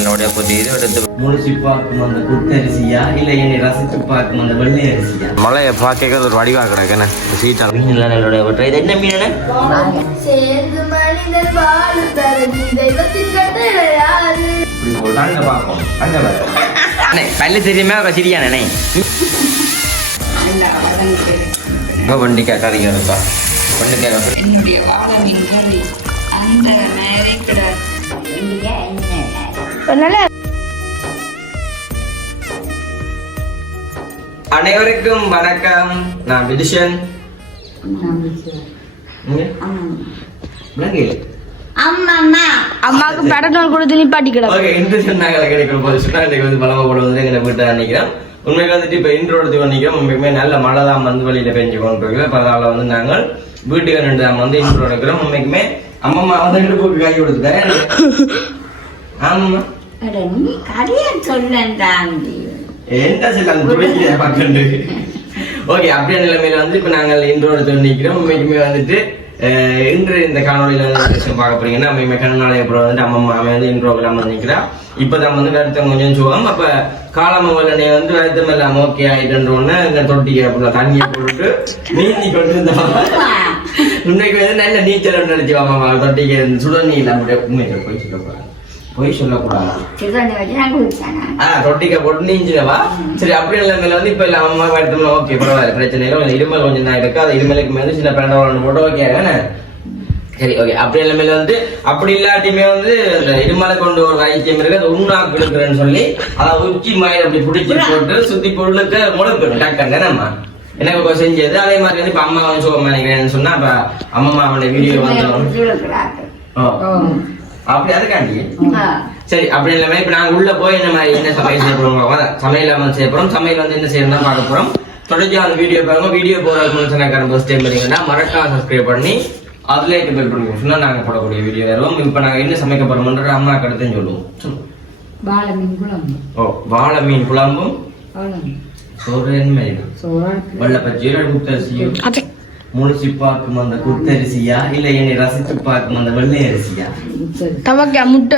நல்லபடியாக பொதியுது எடுத்து முடிச்சு பார்க்கும் அந்த குத்தரிசியா இல்லை என்னை ரசித்து பார்க்கும் அந்த வெள்ளை அரிசியா மலையை பார்க்க ஒரு வடிவாக கிடக்குண்ணே சீட்டாக மீன் இது என்ன மீன் சேர்ந்து மனிதன் வாழும் தரதி தெய்வத்தின் கட்டளையாது இப்படி சொல்லிட்டு அங்கே பார்ப்போம் அங்கே பார்ப்போம் அண்ணே பல்லு தெரியுமா? அவள் சிரியானே இப்போ வண்டிக்காய் கறிங்க இருப்பா வண்டிக்காய் என்னுடைய வாழ மீன் கறி அந்த அனைவருக்கும் வணக்கம். நான் விதுஷன். அம்மா அம்மாவுக்கு பெடனால் கொடுத்து நிப்பாட்டி கிடக்கு. ஓகே இன்று சொன்னாங்களே கிடைக்கிற போது சொன்னா இன்னைக்கு வந்து பலமா போட வந்து எங்களை வீட்டை நினைக்கிறோம் உண்மைக்கு வந்துட்டு இப்போ இன்று எடுத்து நினைக்கிறோம் உண்மைக்குமே நல்ல மழை தான் வந்து வெளியில பெஞ்சு கொண்டு இருக்குது அப்ப அதனால வந்து நாங்கள் வீட்டுக்கு ரெண்டு தான் வந்து இன்று எடுக்கிறோம் உண்மைக்குமே அம்மம்மா வந்து கை கொடுத்துட்டேன் ஆமாம்மா நீ கதையை சொல்லி என்ன சில அந்த பார்க்கண்டு. ஓகே அப்படியே நிலைமையில வந்து இப்போ நாங்கள் இன்றோட நிற்கிறோம். உண்மைக்குமே வந்துட்டு இன்று இந்த காணொலியில விஷயம் பார்க்க போறீங்கன்னா நம்ம கண்ணாலே அப்புறம் வந்து அம்மா அவன் வந்து இல்லாம வந்து நிற்கிறா இப்பதான் வந்து வருத்தம் கொஞ்சம் சுகம் அப்ப காலம வல்லனை வந்து வருத்தம் எல்லாம் ஓகே ஆயிட்டுன்றோன்னு இந்த தொட்டிக்கு தண்ணியை போட்டுட்டு நீந்தி கொண்டு இருந்தோம் இன்னைக்கு வந்து நல்ல நீச்சல் நினைச்சு வாமா தொட்டிக்கு சுடநீ இல்லாம உண்மையில போய் சொல்லக்கூடாது போய் சொல்லக்கூடாது. தொட்டிக்க போட்டு நீஞ்சிடவா சரி அப்படி இல்லை வந்து இப்ப இல்ல அம்மா எடுத்தோம்னா ஓகே பரவாயில்ல பிரச்சனை இல்லை. இருமல் கொஞ்சம் தான் இருக்கு. அது இருமலுக்கு மேல சில பேண்டோட போட்டு ஓகே தானே சரி ஓகே. அப்படி இல்லாமல் வந்து அப்படி இல்லாட்டியுமே வந்து இருமலை கொண்டு ஒரு வைத்தியம் இருக்கு. அது உண்ணாக்கு எடுக்கிறேன்னு சொல்லி அதை உச்சி மயில் அப்படி பிடிச்சி போட்டு சுத்தி பொருளுக்கு முளைப்பிடும் டாக்டர் தானேம்மா எனக்கு கொஞ்சம் செஞ்சது. அதே மாதிரி வந்து இப்ப அம்மா வந்து சுகம் நினைக்கிறேன்னு சொன்னா அப்ப அம்மா அவனுடைய வீடியோ வந்து அப்படி அதுக்காண்டி சரி அப்படி இல்லாம இப்ப நாங்க உள்ள போய் என்ன மாதிரி என்ன சமையல் செய்ய போறோம் சமையல் வந்து செய்ய போறோம். சமையல் வந்து என்ன செய்யணும் பார்க்க போறோம். தொடர்ச்சி அந்த வீடியோ பாருங்க. வீடியோ போறதுக்கு சொன்னாக்கான ஃபர்ஸ்ட் டைம் பண்ணீங்கன்னா மறக்காம சப்ஸ்கிரைப் பண்ணி அதுலேயே பெல் பண்ணி சொன்னா நாங்க போடக்கூடிய வீடியோ வரும். இப்ப நாங்க என்ன சமைக்க போறோம்ன்ற அம்மா கருத்துன்னு சொல்லுவோம். சொல்லுங்க. வாழ மீன் குழம்பு. ஓ வாழை மீன் குழம்பும் சோறு என்ன மாதிரி வெள்ளை அது முடிச்சு பார்க்கும் அந்த குத்தரிசியா? இல்லை என்னை ரசித்து பார்க்கும் அந்த வெள்ளை அரிசியா தமக்கா முட்டை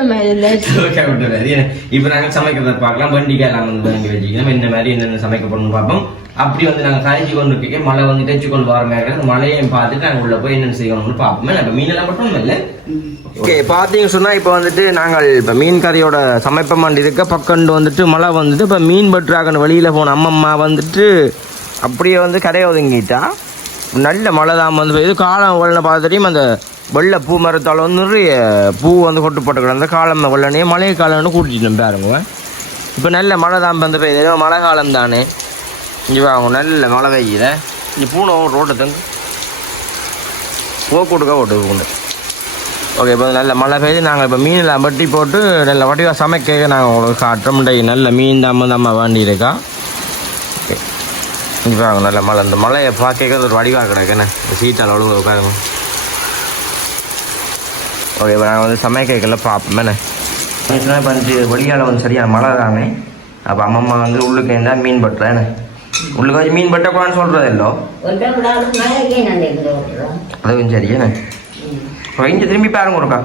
ஓகே, விட்டுரு. அது என்ன? இப்ப நாங்க சமைக்கிறத பார்க்கலாம். வண்டிக்காய் நாங்க வந்து வாங்கி வச்சுக்கிறோம் இந்த மாதிரி என்னென்ன சமைக்க போறோம்னு பார்ப்போம். அப்படி வந்து நாங்க கரைச்சி கொண்டு இருக்க மழை வந்து தைச்சு கொண்டு வர மாதிரி அந்த மழையையும் பார்த்துட்டு நாங்க உள்ள போய் என்னென்ன செய்யணும்னு பார்ப்போம். இப்ப மீனெல்லாம் மட்டும் இல்ல? ஓகே பாத்தீங்க சொன்னா இப்போ வந்துட்டு நாங்கள் இப்போ மீன் கறியோட சமைப்பமாண்டு இருக்க பக்கண்டு வந்துட்டு மழை வந்துட்டு இப்போ மீன் பற்றாகன்னு வெளியில போன அம்மம்மா வந்துட்டு அப்படியே வந்து கரையை ஒதுங்கிட்டா. நல்ல மழை தான் வந்து பெய்யுது. காலம் வெள்ளனை பார்த்துட்டையும் அந்த வெள்ளை பூ மரத்தால் வந்து நிறைய பூ வந்து கொட்டு போட்டு கிடந்த காலம் வெள்ளனையே மழை காலம்னு கூட்டிட்டு பாருங்க. இப்போ நல்ல மழை தான் வந்து பெய்யுது. மழை காலம் தானே. இங்கே அவங்க நல்ல மழை பெய்யுத. இங்கே பூனை ரோட்டை தங்க போக்கு ஓட்டு கொண்டு ஓகே இப்போ நல்ல மழை பெய்யுது நாங்கள் இப்போ மீனெல்லாம் வட்டி போட்டு நல்ல வட்டியாக சமைக்க நாங்கள் உங்களுக்கு காட்டுறோம். நல்ல மீன் தான் வந்து நம்ம வேண்டி இருக்கா பாருங்க நல்ல மழை. இந்த மழையை பார்க்க ஒரு வடிவாக கிடக்குண்ணே சீட்டால் ஒழுங்கு உட்காருங்க. ஓகே இப்போ நாங்கள் வந்து சமைக்கல பார்ப்போமேண்ணே இப்போ வந்து வெளியால் வந்து சரியான மழை தானே. அப்போ அம்மம்மா வந்து உள்ளுக்கு இருந்தால் மீன் பட்டுறேண்ணே உள்ளுக்கு வச்சு மீன் பட்டக்கூடாதுன்னு சொல்கிறது இல்லோ. அதுவும் சரியாண்ணே இப்போ இங்கே திரும்பி பாருங்க ஒருக்கா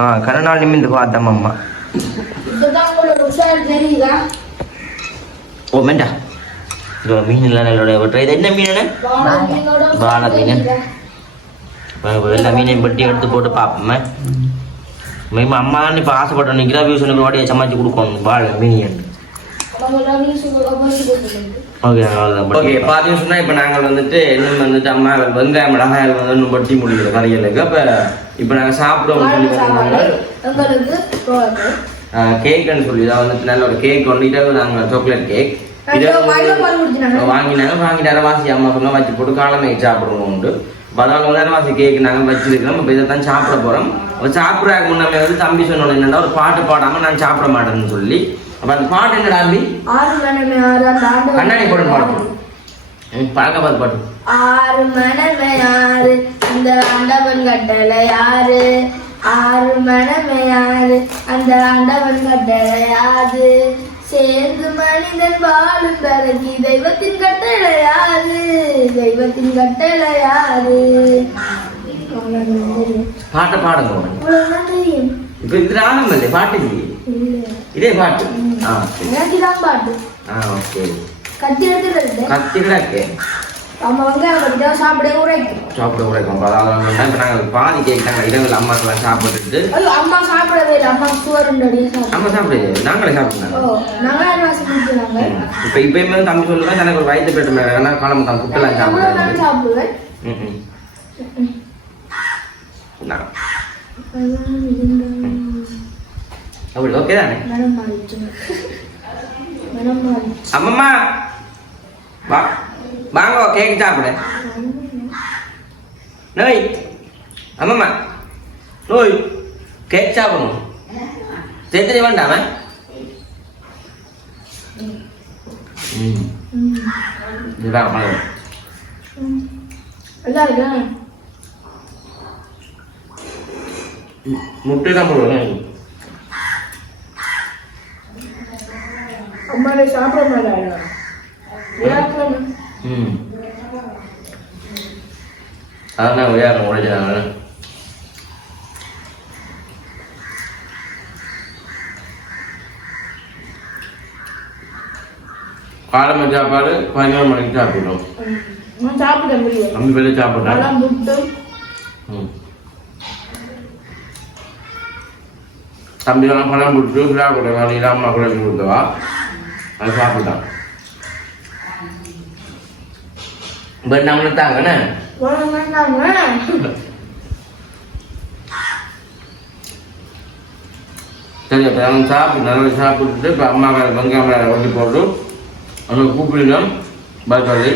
ஆ கருநாள் நிமிந்து அம்மா தெரியுதா? ஓ மெண்டா. இது மீன் இல்லை நல்லோட விட்டுற? இது என்ன மீன் வாழை மீன். எல்லா மீனையும் பட்டி எடுத்து போட்டு பார்ப்போமே மேம் அம்மா தான் இப்போ ஆசைப்பட்ட நிற்கிறா வியூஸ் எனக்கு வாடியை சமைச்சு கொடுக்கணும். வாழை மீன். ஓகே ஓகே பார்த்தீங்கன்னு சொன்னால் இப்போ நாங்கள் வந்துட்டு இன்னும் வந்துட்டு அம்மா வெங்காயம் மிளகாய் வந்து இன்னும் பட்டி முடிக்கிற கறிகளுக்கு அப்போ இப்போ நாங்கள் சாப்பிடுவோம் சொல்லி. கேக்குன்னு சொல்லி தான் வந்துட்டு நல்ல ஒரு கேக் வந்துட்டு நாங்கள் சாக்லேட் கேக் வாங்கினாங்க வாங்கிட்டு அரவாசி அம்மா சொன்னா வச்சு போட்டு காலமே சாப்பிடணும் உண்டு பதினாலு வந்து அரவாசி கேக் நாங்கள் வச்சிருக்கிறோம் இப்போ இதை தான் சாப்பிட போகிறோம் அப்போ சாப்பிட்றதுக்கு முன்னாடி வந்து தம்பி சொன்னோட என்னன்னா ஒரு பாட்டு பாடாமல் நான் சாப்பிட மாட்டேன்னு சொல்லி அப்போ அந்த பாட்டு என்னடா தம்பி கண்ணாடி போட்டு பாட்டு பழக்க பார்த்து பாட்டு ஆறு மணமே ஆறு அந்த ஆண்டவன் கட்டளை யாரு ஆறு மணமே ஆறு அந்த ஆண்டவன் கட்டளை யாது சேர்ந்து மனிதன் வாழும் பிறகு தெய்வத்தின் கட்டளை யாரு தெய்வத்தின் கட்டளை யாரு அவ்வளவுதான் தெரியும். பாட்டை பாடுங்க இப்போ இது ஆரம்பம் இல்லை பாட்டு இதே பாட்டு. எனக்கு பாட்டு. ஆ ஓகே. கத்தி எடுத்துட்டு கத்தி கிடக்கு. நம்ம வந்து அவங்க சாப்பிட உரைக்கும். சாப்பிட கூட இருக்கும் அதாவது இப்போ நாங்கள் பாதி கேட்டாங்க இரவில் அம்மாக்கெல்லாம் சாப்பிட்டுட்டு. ஐயோ அம்மா சாப்பிடவே இல்லை. அம்மா சுவர் அம்மா சாப்பிடுது நாங்களே சாப்பிடுங்க ஓ நாங்களே கொடுத்துருவாங்க இப்போ இப்பயுமே தம்பி சொல்லுவேன் எனக்கு ஒரு வயிற்று பெற்று மேலே ஏன்னா காலம் தான் சாப்பிடுவேன். சாப்பிடுவேன் அப்படி ஓகே தானே? அம்மம்மா வா. வாங்க கேக் சாப்பிடு நோய் அம்மம்மா நோய் கேக் சாப்பிடணும் சேர்த்து வேண்டாம ம் ம் இதுதான் மழை எல்லாம் இருக்கா முட்டை தான் போடுவேன் அம்மாவை சாப்பிட மாட்டாங்க ம் அதான் விளையாடணும் உடைச்சாங்க காலமை சாப்பாடு? பதினோரு மணிக்கு சாப்பிடணும் நான் சாப்பிட முடியும் நம்ம வெளியே சாப்பிட்டா நல்லா முட்டை. ம் தம்பிலாம் பழம் கொடுத்து விழா கூட கூட கொடுத்தவா? அது சாப்பிட்டான். பட் நம்மளுக்கு தாங்கண்ணே வேணும் வேண்டாங்க சரி அப்போ நாங்கள் சாப்பிட்டு நல்லா சாப்பிட்டுட்டு இப்போ அம்மா வெங்காயம் ஒட்டி போட்டு அவங்க கூப்பிடணும் பார்க்காது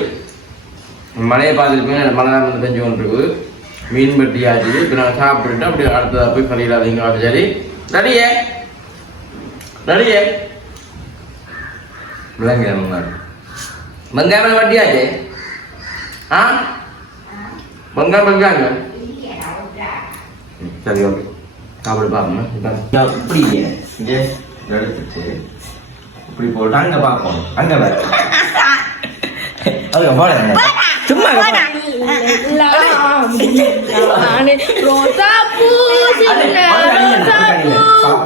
மழையை பார்த்துருப்பீங்க மழை தான் வந்து பெஞ்சு கொண்டிருக்கு மீன் பட்டி ஆச்சு இப்போ நாங்கள் சாப்பிட்டுட்டு அப்படியே அடுத்ததாக போய் கடையில் அது சரி நடியே நடியே விளங்க வெங்காயம் வட்டியாச்சு ஆ வெங்காயம் வெங்காங்க ம், சரி ஓகே சாப்பிடு பாப்போம் இப்படி இங்கே எடுத்துட்டு இப்படி போட்டு அங்க பார்ப்போம் அங்க பாரு அதுக்கு போட சும்மா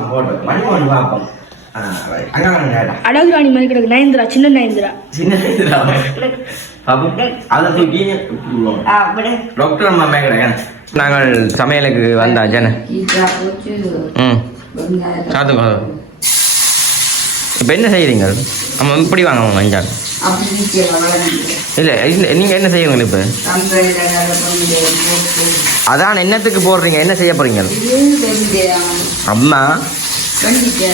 போட்டு. மணி ஒன்று பார்ப்போம். அழகு ராணி மாதிரி கிடக்கு. நயன்திரா சின்ன நயன்திரா. சின்ன. அதை தூக்கி. டாக்டர் அம்மா மேகடா நாங்கள் சமையலுக்கு கீச்சா போச்சு ம். சாத்துக்கோ இப்போ என்ன செய்கிறீங்க ஆமாம் இப்படி வாங்க நிற்கலாம் வளர்ந்து இல்லை இல்லை நீங்கள் என்ன செய்வீங்க இப்போ? அதான் என்னத்துக்கு போடுறீங்க? என்ன செய்ய வெந்தயம். அம்மா பண்டிகை.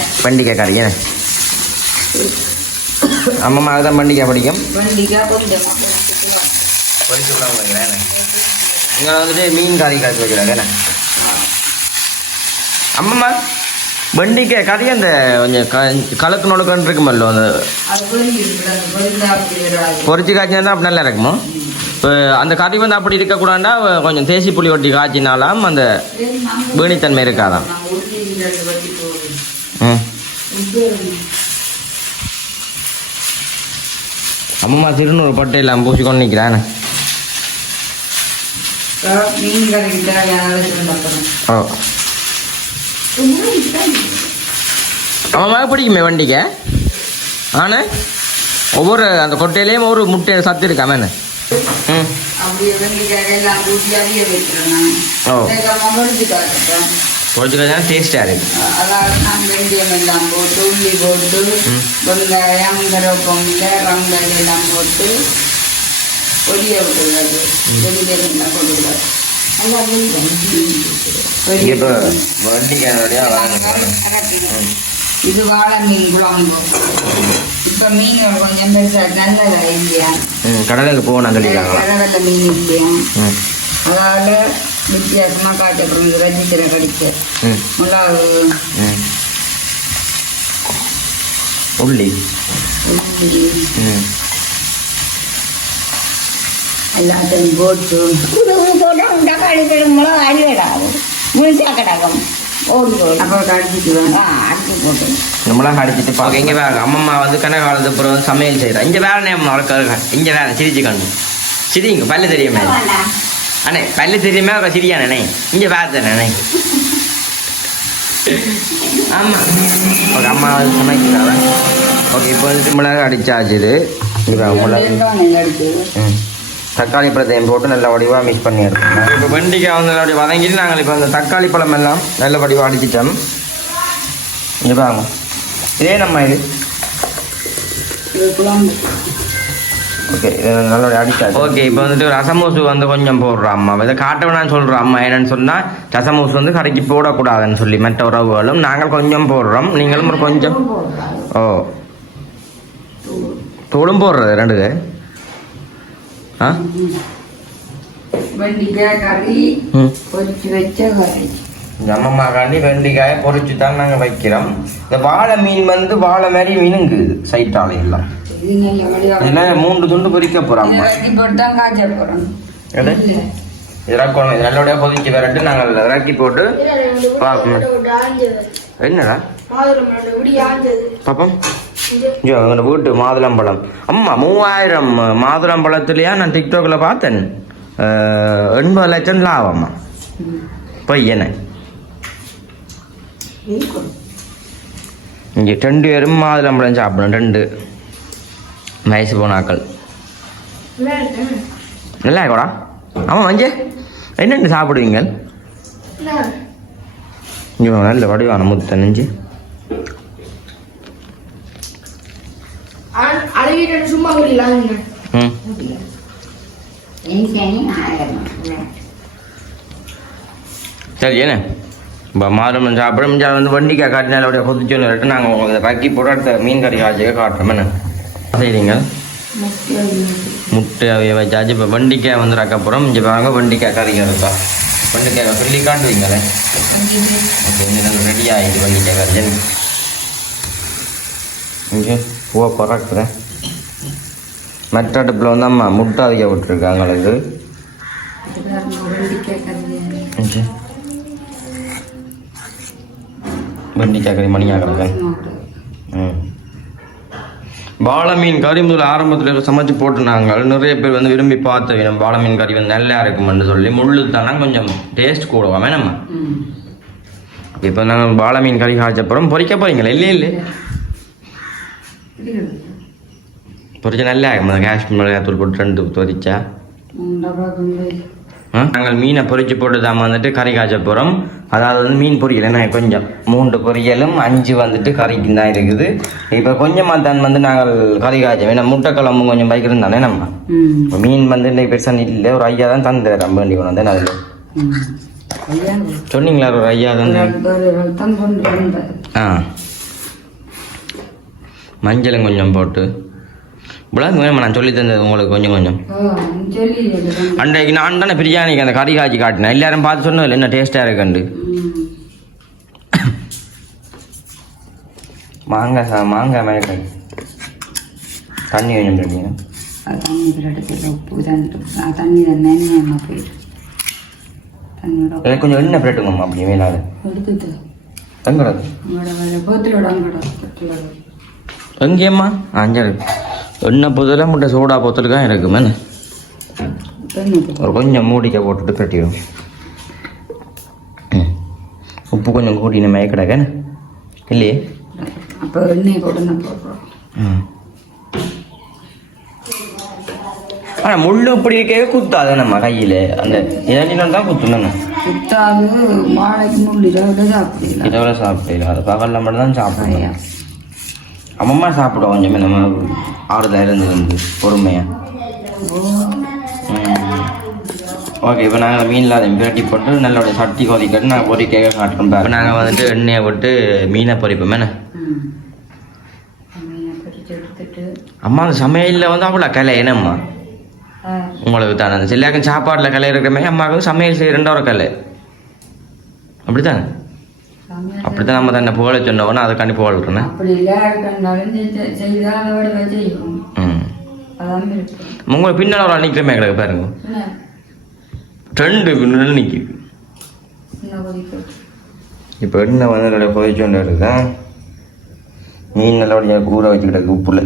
கறி என்ன? அம்மா அதுதான் பண்டிகை பிடிக்கும். வெண்டிக்காய் இங்கே வந்துட்டு மீன் கறி கறி வைக்கிறாங்க என்ன? அம்மம்மா பண்டிகை கறி அந்த கொஞ்சம் கலக்கு நொடுக்கன்னு இருக்குமல்லோ அந்த வராது. பொரிச்சு காய்ச்சினா அப்படி நல்லா இருக்குமோ? இப்போ அந்த கறி வந்து அப்படி இருக்கக்கூடாண்டா கொஞ்சம் தேசி புளி ஒட்டி காய்ச்சினாலாம் அந்த வேணித்தன்மை இருக்காதாம். அம்மா திருநூறு பட்டு எல்லாம் பூசிக்கொண்டு நிற்கிறானே ஓ. பிடிக்குமே வண்டிக்கு? ஆனே ஒவ்வொரு அந்த கொட்டையிலேயும் ஒரு முட்டை சத்து இருக்காம அப்படியே வெண்டிக்காய் எல்லாம் ஊற்றி அவிய வைக்கிறேன் நான். டேஸ்டாக இருக்கு. அதாவது நான் வெந்தயம் எல்லாம் போட்டு உள்ளி போட்டு. வெங்காயம் கருவேப்பமில்லை ரங்கல் எல்லாம் போட்டு பொரிய விட்டுறது நல்லா இங்கே இப்போ அரைக்கணும். இது வாழை மீன் குழம்பு. இப்ப மீன் கொஞ்சம் பெருசா நல்லதா இல்லையா? ம் கடலுக்கு போகணும் சொல்லியிருக்காங்களா கடற்கரை மீன் இல்லையா? ம் அதால வித்தியாசமா காட்டப்படுறது ரஞ்சித்திர கடிக்க. ம் மிளகு உள்ளி. உள்ளி. எல்லாத்தையும் போட்டு. தக்காளி பழம் மிளகா அடிவிடாது முழுசா நம்மளாம் அடிச்சிட்டு பார்க்க இங்கே வேற அம்மம்மா வந்து கண்ண காலத்து அப்புறம் வந்து சமையல் செய்கிறா இங்கே வேற நேரம் நடக்க இங்கே வேற சிரிச்சு கண்ணு. சிரிங்க பல்லு தெரியுமே? அண்ணே பல்லு தெரியுமே? அவ சிரியானே இங்கே வேற தானே ஆமாம் ஓகே அம்மா வந்து சமைக்கிறாங்க ஓகே இப்போ வந்துட்டு மிளகு அடிச்சாச்சு இது. மிளகு ம். தக்காளி பழத்தையும் போட்டு நல்லா வடிவாக மிக்ஸ் பண்ணி எடுக்கணும் இப்போ வெண்டிக்காய் வந்து நல்லா வதங்கிட்டு நாங்கள் இப்போ அந்த தக்காளி பழம் எல்லாம் நல்ல வடிவாக அடிச்சிட்டோம். இங்கே பாருங்க. இதே நம்ம இது. ஓகே இது நல்ல அடிச்சாச்சு. ஓகே இப்போ வந்துட்டு ரசமூசு வந்து கொஞ்சம் போடுறோம் அம்மா. இதை காட்ட வேணாம்னு சொல்கிறோம் அம்மா. என்னன்னு சொன்னால் ரசமூசு வந்து கடைக்கு போடக்கூடாதுன்னு சொல்லி மற்ற உறவுகளும் நாங்கள் கொஞ்சம் போடுறோம். நீங்களும் ஒரு கொஞ்சம் ஓ. தூளும் போடுறது ரெண்டு வெண்டிக்காய் கறி ம். பொரிச்சு வச்ச இந்த அம்மம்மாக்காண்டி வெண்டிக்காயை பொரிச்சு தான் நாங்கள் வைக்கிறோம். இந்த வாழை மீன் வந்து வாழை மாதிரி மீனுங்குது சைட்டாலை எல்லாம். இது நல்ல வடிவா இதில் மூன்று துண்டு பொரிக்க போகிறோம் இறக்கணும். இது நல்லபடியாக கொதிச்சு விரட்டு நாங்கள் இறக்கி போட்டு பார்க்கணும். என்னடா? பாப்போம். ஐயோ எங்களோட வீட்டு மாதுளம்பழம். அம்மா மூவாயிரம் மாதுளம்பழத்துலையா நான் டிக்டாக்ல பார்த்தேன். எண்பது லட்சம் லாபம்மா பையனை இங்கே ரெண்டு பேரும் மாதுளம்பழம் சாப்பிடணும் ரெண்டு. வயசு போனாக்கள் நல்லா இருக்கோடா. ஆமாம் வஞ்சே என்னென்னு சாப்பிடுவீங்க? நல்ல வடிவான முத்த நெஞ்சு அழுகிட்டு சும்மா குடிக்கலாங்க ம் சரி என்ன? இப்போ மாதுளம்பழம் சாப்பிட மிஞ்சா வந்து வண்டிக்காய் காட்டினால அப்படியே கொதிச்சோன்னு நாங்கள் உங்களுக்கு ரக்கி போட்டு அடுத்த மீன் கறி காய்ச்சிக்க காட்டுறோம். என்ன? முட்டை அவைய வச்சாச்சு. இப்போ வண்டிக்காய் வந்து ரக்க இங்கே பாருங்க வண்டிக்காய் கறிங்க இருக்கா? வண்டிக்காய் சொல்லி காட்டுவீங்களே? ஓகே இங்கே நாங்கள் ரெடி ஆகிடுது வண்டிக்காய் கறி இங்கே பூவை பறக்குறேன். மற்ற அடுப்பில் வந்து அம்மா முட்டை அதிக விட்டுருக்காங்க எங்களுக்கு வெண்டிக்காய் கறி மணியாக ம். வாழை மீன் கறி முதல்ல ஆரம்பத்தில் சமைச்சு போட்டுனாங்க நிறைய பேர் வந்து விரும்பி பார்த்த வேணும் வாழை மீன் கறி வந்து நல்லா இருக்கும்னு சொல்லி முள்ளு தானே கொஞ்சம் டேஸ்ட் கூடுவோம் வேணாமா இப்போ நாங்கள் வாழை மீன் கறி காய்ச்சப்புறம் பொறிக்க போறீங்களா? இல்லை இல்லை காஷ்மீர் மிளகாய் தூள் போட்டு ரெண்டு பொரிச்சா ஆ? நாங்கள் மீனை பொரிச்சு போட்டு தான் வந்துட்டு கறி காய்ச்ச போகிறோம் அதாவது வந்து மீன் பொரியல் என்ன கொஞ்சம் மூன்று பொரியலும் அஞ்சு வந்துட்டு கறிக்கு தான் இருக்குது இப்போ கொஞ்சமாக தான் வந்து நாங்கள் கறி காய்ச்சோம் ஏன்னா முட்டை குழம்பு கொஞ்சம் பைக்கிறோம் தானே நம்ம மீன் வந்து பெருசாக இல்லை ஒரு ஐயா தான் தந்துடுறேன் வேண்டி கொண்டு வந்தேன் அதில் சொன்னீங்களா ஒரு ஐயா தான் ஆ மஞ்சளும் கொஞ்சம் போட்டு இவ்வளோ வேணுமா நான் சொல்லி தந்தது உங்களுக்கு கொஞ்சம் கொஞ்சம். அன்றைக்கு நான் தானே பிரியாணிக்கு அந்த கறி காய்ச்சி காட்டினேன். எல்லாரும் பார்த்து சொன்னதில்ல என்ன டேஸ்ட்டாக இருக்குண்டு மாங்காய் சா மாங்காய் மயக்காய் தண்ணி கொஞ்சம் எனக்கு கொஞ்சம் எண்ணெய் பிரெட்டுங்கம்மா அப்படி அங்கடா போத்திலோட எங்கேம்மா அஞ்சல் எண்ணெய் புதல முட்டை சூடா பொத்தலுக்கா இருக்குமே ஒரு கொஞ்சம் மூடிக்க போட்டுட்டு பிரட்டிடும். உப்பு கொஞ்சம் கூட்டின மயக்கடாக்க இல்லையே? அப்போ எண்ணெய் போட்டு நான் போடுறோம் ம். ஆனா முள்ளு இப்படி இருக்கே குத்தாது நம்ம கையில? அந்த இளநிலம் தான் குத்துணும் சுத்தாது வாழைக்கு முள்ளு இருபது சாப்பிடல இதோட சாப்பிட்டு அது பகல்ல மட்டும் தான் சாப்பிடணும் அம்மம்மா சாப்பிடுவோம் கொஞ்சமே நம்ம ஆறுதலாக இருந்து பொறுமையாக ஓகே இப்போ நாங்கள் மீன் இல்லாத பிரட்டி போட்டு நல்லோட சட்டி கொதிக்கட்டு நாங்கள் பொறிக்க காட்டுறோம் இப்போ நாங்கள் வந்துட்டு எண்ணெயை விட்டு மீனை பொரிப்போம் என்ன? அம்மா அந்த சமையலில் வந்து அவ்வளோ கலை என்னம்மா? உங்களுக்கு தானே அந்த சில்லாக்கும் சாப்பாட்டில் கலை இருக்கிற மாதிரி அம்மாவுக்கு சமையல் செய்ய ரெண்டாவது கலை. அப்படித்தானே? அப்படித்தான் நம்ம தன்னை புகழ சொன்னவொன்னே அதை கண்டி புகழ்றேன் அப்படி உங்களை பின்னால் ஒரு நிற்கிறமே கிடக்கு பாருங்க. என்ன? ரெண்டு பின்னல் நிற்கிது என்ன கொதிக்க இப்போ எண்ணெய் வந்து நல்லா கொதிச்சு கொண்டு இருக்குதான் மீன் நல்லபடியாக ஊற வச்சு கிடக்கு உப்புல.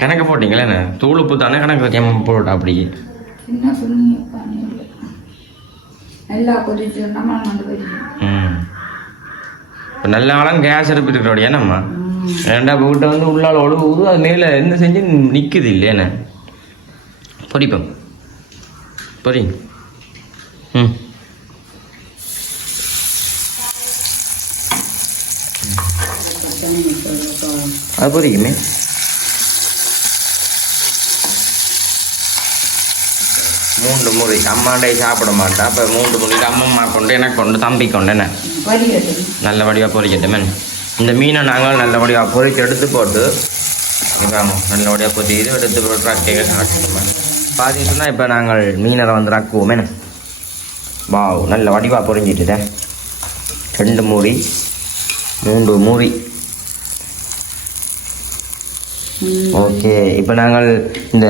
கணக்கு போட்டிங்களே என்ன? தூள் உப்பு தானே கணக்கு போட்டா அப்படி சின்ன புண்ணிய பானையில் நல்லா கொதிச்சு நம்ம வந்து இப்போ நல்ல காலம் கேஸ் இருக்கிறோடைய நம்ம ரெண்டா வீட்டை வந்து உள்ளால ஒழுகுது அது மேலே என்ன செஞ்சு நிற்குது இல்லையானே பொரிப்போம். பொரி. ம். அது பொரிக்குமே? மூன்று முறை. அம்மாண்டை சாப்பிட மாட்டா. அப்போ மூன்று முறை அம்மம்மா கொண்டு எனக்கு கொண்டு தம்பி கொண்டு என்ன? கொதிக்கட்டும் நல்லபடியாக பொரிக்கட்டுமே இந்த மீனை நாங்கள் நல்லபடியாக பொரிச்சு எடுத்து போட்டு இதாங்க நல்லபடியாக பொரிச்சு எடுத்து போட்டு ரக்கையை காட்டணுமே. பார்த்தீங்கன்னா இப்போ நாங்கள் மீனை வந்து ரக்குவோமே வாவ் நல்ல வடிவாக பொரிஞ்சிட்டுதே ரெண்டு மூடி மூன்று மூடி ஓகே. இப்போ நாங்கள் இந்த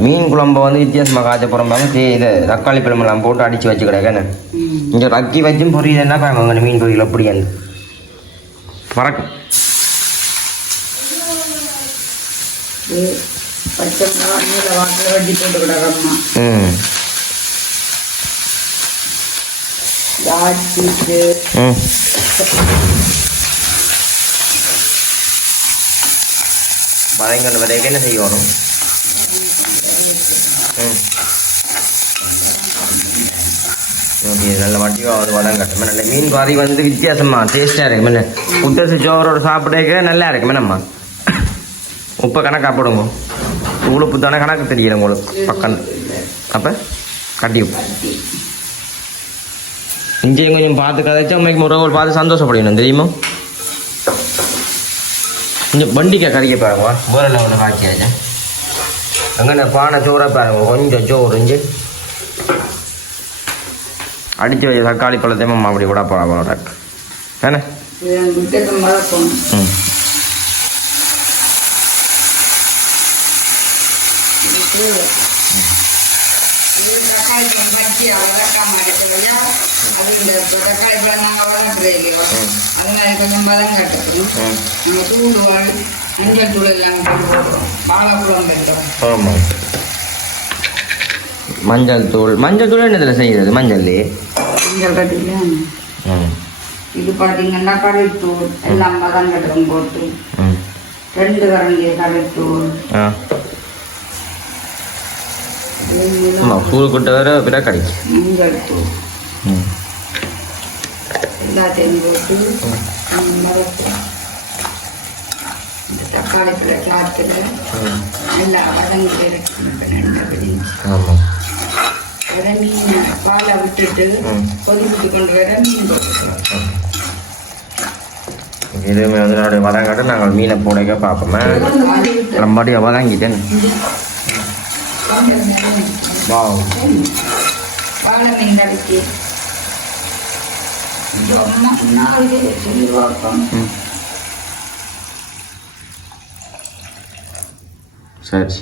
மீன் குழம்பை வந்து வித்தியாசமாக காய்ச்ச போகிறோம் சரி இதை தக்காளி பழமெல்லாம் போட்டு அடித்து வச்சு கிடக்கேன்னு இங்கே ரக்கி வச்சும் பொரியுதுன்னா பாருங்க உங்கள் மீன் பொரியல் எப்படி அந்த பறக்கும் இது பச்சை மிளகா நீல வாக்கில் வெட்டி போட்டு கிடக்கம்மா ம் வதங்கி ம் வதங்கணும் வரைக்கும் என்ன செய்யணும் ம் ஓகே நல்ல வட்டியாக வடம் வதங்கட்டும் நல்ல மீன் பாதி வந்து வித்தியாசமாக டேஸ்ட்டாக இருக்கும் என்ன புட்டசு சோறோட சாப்பிட்டேக்க நல்லா இருக்கும் என்னம்மா உப்பை கணக்காக போடுங்க உளுப்பு தானே கணக்கு தெரியல உங்களுக்கு பக்கம் அப்போ கட்டி உப்பு இங்கேயும் கொஞ்சம் பார்த்து கதைச்சா உங்களுக்கு முறவோல் பார்த்து சந்தோஷப்படணும் தெரியுமா கொஞ்சம் வண்டிக்கா கறிக்க பாருங்க. வேற லெவலில் பாக்கியாச்சு அங்கே பானை சோறை பாருங்க. கொஞ்சம் சோறு இஞ்சி. அடிச்சு வச்ச தக்காளி பழத்தையும் அம்மா அப்படி கூட போகலாம் ஏண்ணே விட்டு மறக்கணும் ம். இது தக்காளி பழம் பச்சி வதக்காம அரைக்கிறதா அது இந்த தக்காளி பழம் நாங்கள் வளர்க்குறது இல்லையோ அதனால கொஞ்சம் பதம் கட்டணும் நம்ம தூண்டு மஞ்சள் தூள். எல்லாம் வாழைப்பழம் மஞ்சள் தூள் மஞ்சள் தூள் என்னதில் செய்கிறது மஞ்சள்லையே மஞ்சள் கட்டிலாம் ம். இது பார்த்தீங்கன்னா கடைத்தூள் எல்லாம் பதம் கட்டணும் போட்டு. ரெண்டு கரண்டி கடைத்தூள் ஆமாம் சூடு கொட்ட வேற பிறகு கிடைக்கும் எல்லாத்தையும் போட்டு நல்லா ஆமாம் வர மீன் பாலை விட்டுட்டு ம். கொதிப்பிட்டு கொண்டு வர மீன் போட்டுக்கலாம். இதுவுமே வந்து வதங்காட்டு நாங்கள் மீனை போடைக்க பார்ப்போமே. ரொம்படியாக வதங்கிட்டேன் வாவ் வாழை மீன் கடைக்கு இது அம்மா முன்னாடி சொல்லி பார்ப்போம் ம் சரி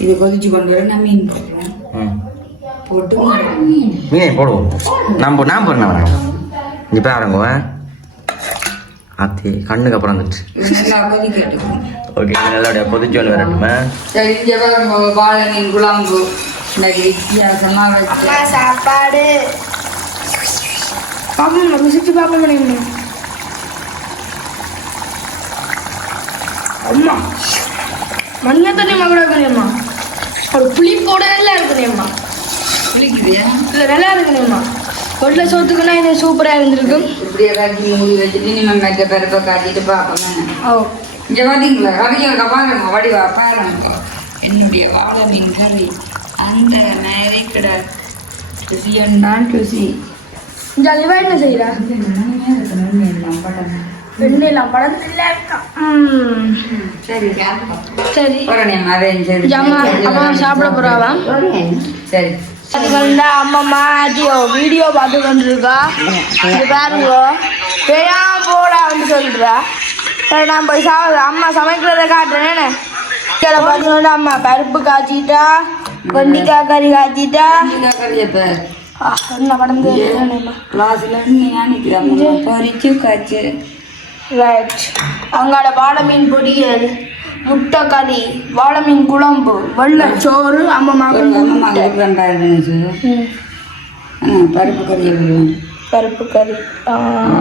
இது கொதிச்சு கொண்டு வர நான் மீன் போடுறேன் ம். போட்டு மீன். போடுவோம். நான் போ நான் போடுறேன் இங்கே பாருங்க ஆத்தி கண்ணுக்கு அப்புறம் கொதிக்கட்டும் ஓகே நல்லபடியா பொதிச்சோல் வரட்டுமே சரி இங்கே பாருங்க வாழை மீன் குழம்பு. சாப்பாடு. பாப்போம் ருசிச்சு பார்க்க முடியும் அம்மா மஞ்சள் தண்ணி மகட இருக்கணும்மா ஒரு புளிப்போட நல்லா இருக்கணும்மா பிடிக்குதியா இல்லை நல்லா இருக்கணும்மா கொட்டில சோத்துக்குன்னா இது சூப்பராக இருந்திருக்கும் இப்படியே காய்ச்சி மூடி வச்சுட்டு நீங்கள் மெத்த பருப்பை காட்டிட்டு பார்ப்போம் ஓ இங்கே பார்த்தீங்களா கவிஞங்க பாருங்க வடிவா பாருங்க என்னுடைய வாழை மீன் கறி அந்த நேரிக்கிட ருசியண்டான் ருசி ஜாலிவா என்ன செய்யறா வெண்ணெல்லாம் படத்துல இருக்கா ம் சரி சரி சரி அம்மா அம்மா சாப்பிட போறாவா சரி அதுக்கு வந்து அம்மா ஆட்டியோ வீடியோ பார்த்து கொண்டிருக்கா. இது பாருங்க. பெரியாம போடா வந்து சொல்றா. சரி நான் போய் சாப்பிட அம்மா சமைக்கிறத காட்டுறேன் இதில் பார்த்தீங்கன்னா அம்மா பருப்பு காய்ச்சிட்டா வெண்டிக்காய் கறி காய்ச்சிட்டா. என்ன கடந்து பொரிச்சு காய்ச்சி. ரைட் அங்காட வாழை மீன் பொரியல். முட்டை கறி வாழை மீன் குழம்பு வெள்ளச்சோறு அம்மா மகன் அம்மா ரெண்டாயிரம் நிமிஷம் ம். ஆ, பருப்பு கறி பருப்பு கறி.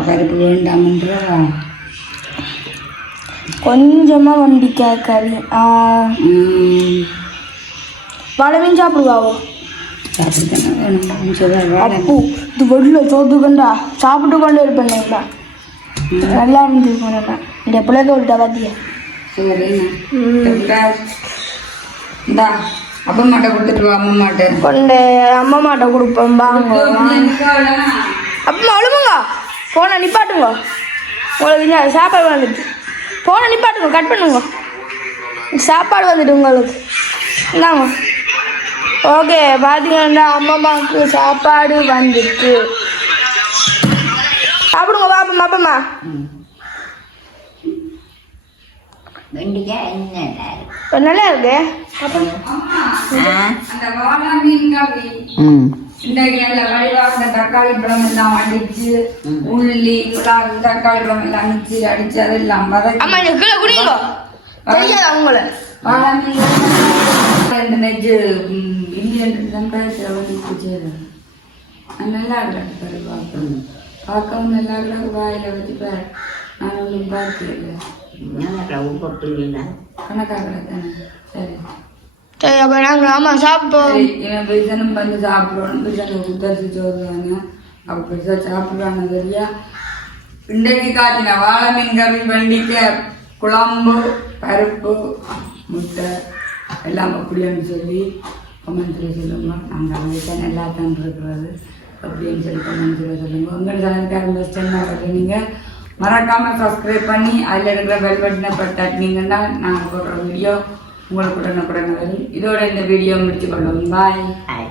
பருப்பு வேண்டாமன்றா? கொஞ்சமா வண்டிக்காய் கறி. வாழை மீன் சாப்பிடுவாவோ. அப்பு இது வெளில சோத்துக்கண்டா. சாப்பிட்டு கொண்டு இருப்பேன்டா நல்லா இருந்துருக்கோம் இந்த பிள்ளைக்கு பாத்தியா சரி இந்தா. அப்பா மாட்ட கொடுத்துட்டு அம்மா மாட்ட. கொண்டு அம்மா மாட்ட கொடுப்பேன் வாங்க அப்பமா அழுமுங்க போனை நிப்பாட்டுங்க. உங்களுக்கு சாப்பாடு வந்துட்டு போனை நிப்பாட்டுங்க கட் பண்ணுங்க. சாப்பாடு வந்துட்டு உங்களுக்கு. இந்தாங்க. ஓகே பார்த்தீங்கன்னா அம்மாவுக்கு சாப்பாடு வந்துட்டு சாப்பிடுங்க பாப்பம்மா அப்பம்மா வெண்டிக்காய் என்ன இப்ப நல்லா இருக்கு அந்த வாழை மீன் கறி இன்றைக்கு நல்ல வடிவாக இந்த தக்காளி பழம் எல்லாம் அடிச்சு உள்ளி தக்காளி பழம் எல்லாம் அடிச்சு அடிச்சு குடிங்க. தெரியாது உங்களை? வாழை மீன். இந்தியன் அது நல்லா இருக்கு பார்க்கவும் நல்லா இருக்கு வாயில வச்சு பாரு நான் ஒன்றும் பார்க்கல. கணக்காக தானே சரி. சரி அப்ப நாங்க ஆமா சாப்பிட்டோம். சரி, இவன் பெருசனும் வந்து சாப்பிடுவான். பெருசனு உத்தரிச்சு அப்ப பெருசா சாப்பிடுவாங்க சரியா? இன்றைக்கு காட்டின வாழை மீன் கறி வெண்டிக்காய் குழம்பு பருப்பு முட்டை எல்லாம் அப்படின்னு சொல்லி கமெண்ட்ஸில் சொல்லுங்க. நாங்கள் நல்லா தான் இருக்கிறது. அப்படின்னு சொல்லி கமெண்ட்ஸில் சொல்லுங்க. உங்கள் சேனலுக்காக பெஸ்ட் என்ன? நீங்கள் மறக்காமல் சப்ஸ்கிரைப் பண்ணி அதில் இருக்கிற பெல் பட்டனை பட்டாட்டினீங்கன்னா நாங்கள் போடுற வீடியோ உங்களுக்கு உடனுக்குடனே வரும். இதோட இந்த வீடியோ முடிச்சு கொள்ளும் பாய் ஹாய்